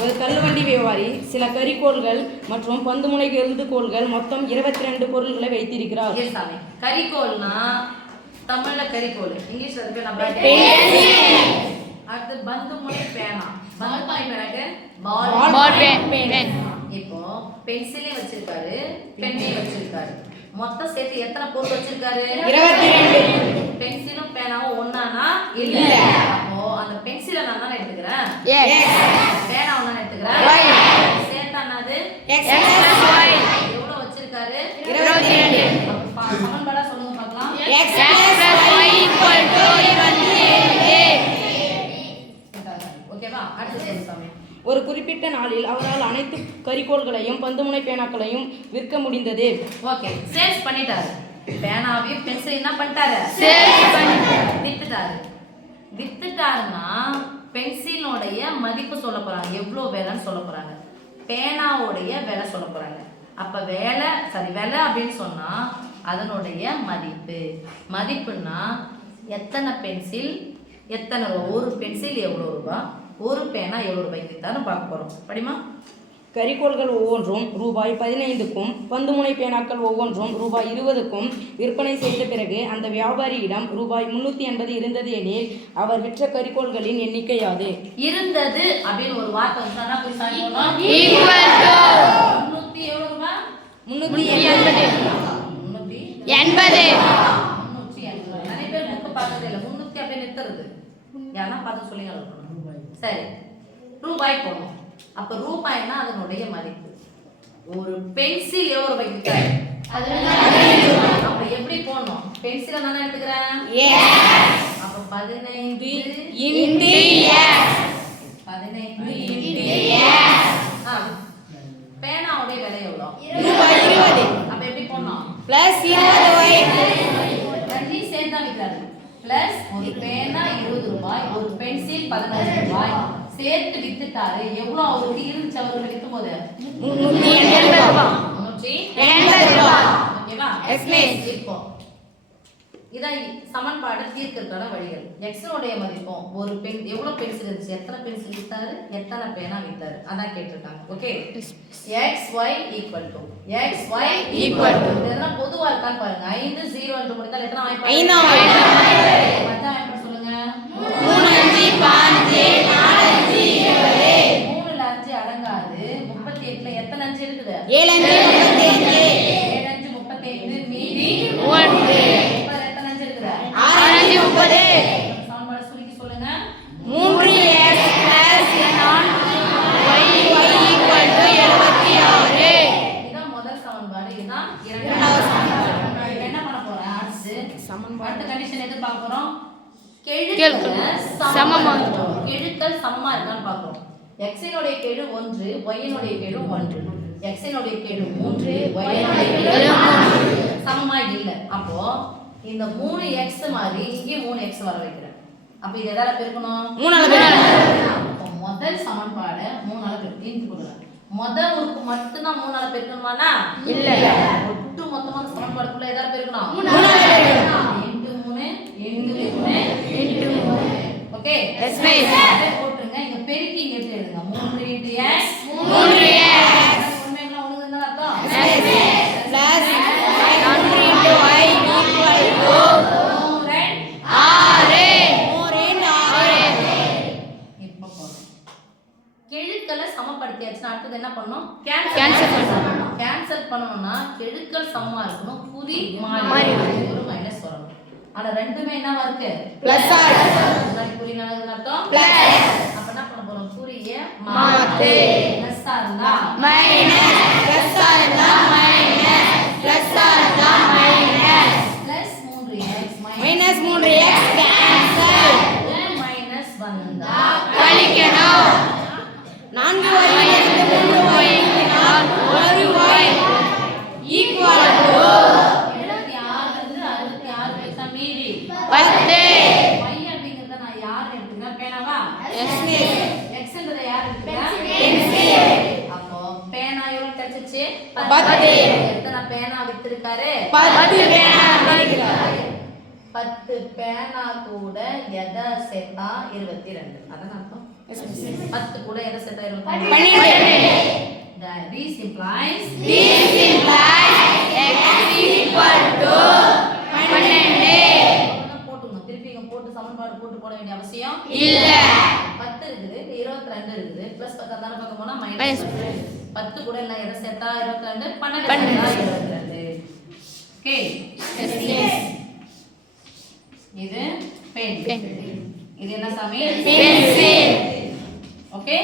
ஒரு தள்ளுவண்டி வியாபாரி சில கரிக்கோள்கள் மற்றும் பந்துமுனை எழுதுகோள்கள் மொத்தம் 22 பொருள்களை வைத்திருக்கிறார். கரிக்கோள்னா தமிழ்ல கரிக்கோள், இங்கிலீஷ்ல இருக்கு நம்ம அடுத்து பந்துமுனை பேனா. பந்துமுனை பேனாக்கு பால் பென். இப்போ பென்சிலே வச்சிருக்காரு, பென்னே வச்சிருக்காரு. மொத்தம் சேர்த்து எத்தனை பொருள் வச்சிருக்காரு? 22. பென்சிலும் பேனாவும் ஒண்ணானா? இல்ல. அப்போ அந்த பென்சிலை நான் தானே எடுத்துக்கிறேன், பேனாவும் தானே எடுத்துக்கிறேன். சேர்த்தானது எவ்வளவு வச்சிருக்காரு? 22. சமன்பாடா சொல்லுங்க பார்க்கலாம். x + y = 28. ஓகேவா? அடுத்து சொல்லுங்க சாமி. ஒரு குறிப்பிட்ட நாளில் அவரால் அனைத்து கரிக்கோள்களையும் பந்துமுனை பேனாக்களையும் விற்க முடிந்தது. ஓகே, சேல்ஸ் பண்ணிட்டாரு. பேனாவையும் பென்சில் என்ன பண்ணிட்டாரு? வித்துட்டாருன்னா பென்சிலோடைய மதிப்பு சொல்ல போறாங்க, எவ்வளோ விலைன்னு சொல்ல போறாங்க. பேனாவுடைய விலை சொல்ல போறாங்க. அப்ப விலை அப்படின்னு சொன்னா அதனுடைய மதிப்புன்னா எத்தனை பென்சில் எத்தனை ரூபா, ஒரு பென்சில் எவ்வளோ ரூபாய், ஒரு பேனா எவ்வளோ ரூபாய்க்கு வித்தாலும் பார்க்க போறோம். படிமா. கரிக்கோள்கள் ஒவ்வொன்றும் ரூபாய் 15க்கும் பந்துமுனை பேனாக்கள் ஒவ்வொன்றும் ரூபாய் 20க்கும் விற்பனை செய்த பிறகு அந்த வியாபாரியிடம் ரூபாய் 380 இருந்தது எனில் அவர் விற்ற கரிக்கோள்களின் எண்ணிக்கை யாது? இருந்தது அப்படின்னு ஒரு வார்த்தை வந்தானா போய் சாய்க்கணும். 380. நிறைய பேர் புக்கு பார்த்ததே இல்லை. 300 அப்படியே நிறுத்துறது யாரா பார்த்து சொல்லி சரி. ரூபாய் போடணும். அப்ப ரூபாய்னா அதனுடைய மதிப்பு. ஒரு பென்சில் எவ்வளவு ரூபாய்க்கு விற்கிறாரு? அப்ப எப்படி போடணும்? பென்சிலை தானே எடுத்துக்கிறேன். அப்ப 15 பேனாவுடைய விலை எவ்வளவு? ரூபாய் 20. அப்ப எப்படி போடணும்? +20 சேர்ந்தா விற்கிறாரு. பிளஸ் ஒரு பேனா 20 ரூபாய், ஒரு பென்சில் 15 ரூபாய் சேர்த்து வித்துட்டாரு. எவ்வளவு அவருக்கு இருந்துச்சு அவருக்கு விற்கும் போது? 380 ரூபாய். ஓகேவா? இப்போ இதான் சமன்பாடு தீர்க்கிறதுக்கான வழிகள். x உடைய மதிப்பும் ஒரு பென் எவ்வளவு பென்சில் இருந்துச்சு, எத்தனை பென்சில் வித்தாரு, எத்தனை பேனா வித்தாரு, அதான் கேட்டிருக்காங்க. ஓகே, xy இதெல்லாம் பொதுவா இருக்கான்னு பாருங்க. 5 0 என்று முடித்தால் எத்தனை வாய்ப்பு? 5 வாய்ப்பு சொல்லுங்க. 3 5 5 4 5 20. 3ல 5 அடங்காது. 38ல எத்தனை 5 இருக்குது? 7 5 35 மீதி 1. எத்தனை 5 இருக்குது? 6 5 30. சமன்பாடு சுருக்கி சொல்லுங்க. 3x + 4y = 76. இதான் முதல் சமன்பாடு. இதுதான் இரண்டாவது சமன்பாடு. என்ன பண்ண போறோம்? அடுத்து கண்டிஷன் எது பார்க்க போறோம்? கெழுக்கள் சமமா இருக்கான்னு பார்க்கிறோம். x இனுடைய கெழு 1, y இனுடைய கெழு 1. x இனுடைய கெழு 3, y இனுடைய கெழு 3 சமமா இல்ல. அப்போ இந்த 3x மாதிரி இங்கே 3x வர வைக்கிறேன். அப்ப இது எதால பெருக்கணும்? 3 ஆல பெருக்கணும். அப்ப முதல் சமன்பாடு 3 ஆல பெருக்கணும். முதல் உறுப்பு மட்டும் தான் 3 ஆல பெருக்கணுமானா? இல்ல. ஒட்டு மொத்தமா சமன்பாடுக்குள்ள எதால பெருக்கணும்? 3 ஆல பெருக்கணும். 3 ஓகே, எஸ் மிஸ். அதை போட்டுருங்க. இங்க பெருக்கி இங்க எழுதுங்க. 3 x 3x உண்மைங்களா ஒண்ணுங்க அர்த்தம்? Yes miss. பிளஸ் 4 y இப்போ போறோம். கெழுக்களை சமப்படுத்தியாச்சுன்னா அடுத்து என்ன பண்ணனும்? கேன்சல் பண்ணனும். கேன்சல் பண்ணனும்னா கெழுக்கள் சமமா இருக்கணும், குறி மாறி ஒரு மைனஸ் வரணும். ஆனா ரெண்டுமே என்னவா இருக்கு? பிளஸ் ஆ இருக்கு. முன்னாடி குறி என்னன்னு அர்த்தம்? பிளஸ். அப்ப என்ன பண்ண போறோம்? குறிய மாத்து. பிளஸ் ஆ இருந்தா மைனஸ், பிளஸ் ஆ இருந்தா மைனஸ், பிளஸ் ஆ இருந்தா minus. Plus 3x minus 3x cancel. Minus வந்தா கழிக்கணும். 4y இருந்து 3y கூட்டினால் 1y ஈக்குவல் டு 76 இருந்து 66 பைசா மீதி 10. y அப்படிங்கறத நான் யார் எடுத்துக்கிறேன்? பேனாவா? Yes miss. x ன்றத யார் எடுத்துக்கிறேன்? பென்சில். அப்போ பேனா எவ்வளவு கிடைச்சிச்சு? 10. எத்தனை பேனா வித்திருக்காரு? 10 பேனா வித்திருக்காரு. 10 பேனா கூட எதை சேர்த்தா 22. அதான் அர்த்தம். 10 கூட எதை சேர்த்தா 25? 12. This implies போட்டுக்கணும். திருப்பி இங்க போட்டு சமன்பாடு போட்டு போட வேண்டிய அவசியம் இல்ல. 10 இருக்குது, 22 இருக்குது. பிளஸ் 10 தான பக்கம் போனா மைனஸ் 10 கூட எல்லாம் எதை சேர்த்தா 22? 12 22. ஓகே. இது பென். இது என்ன சாமி? பென்சில். ஓகே.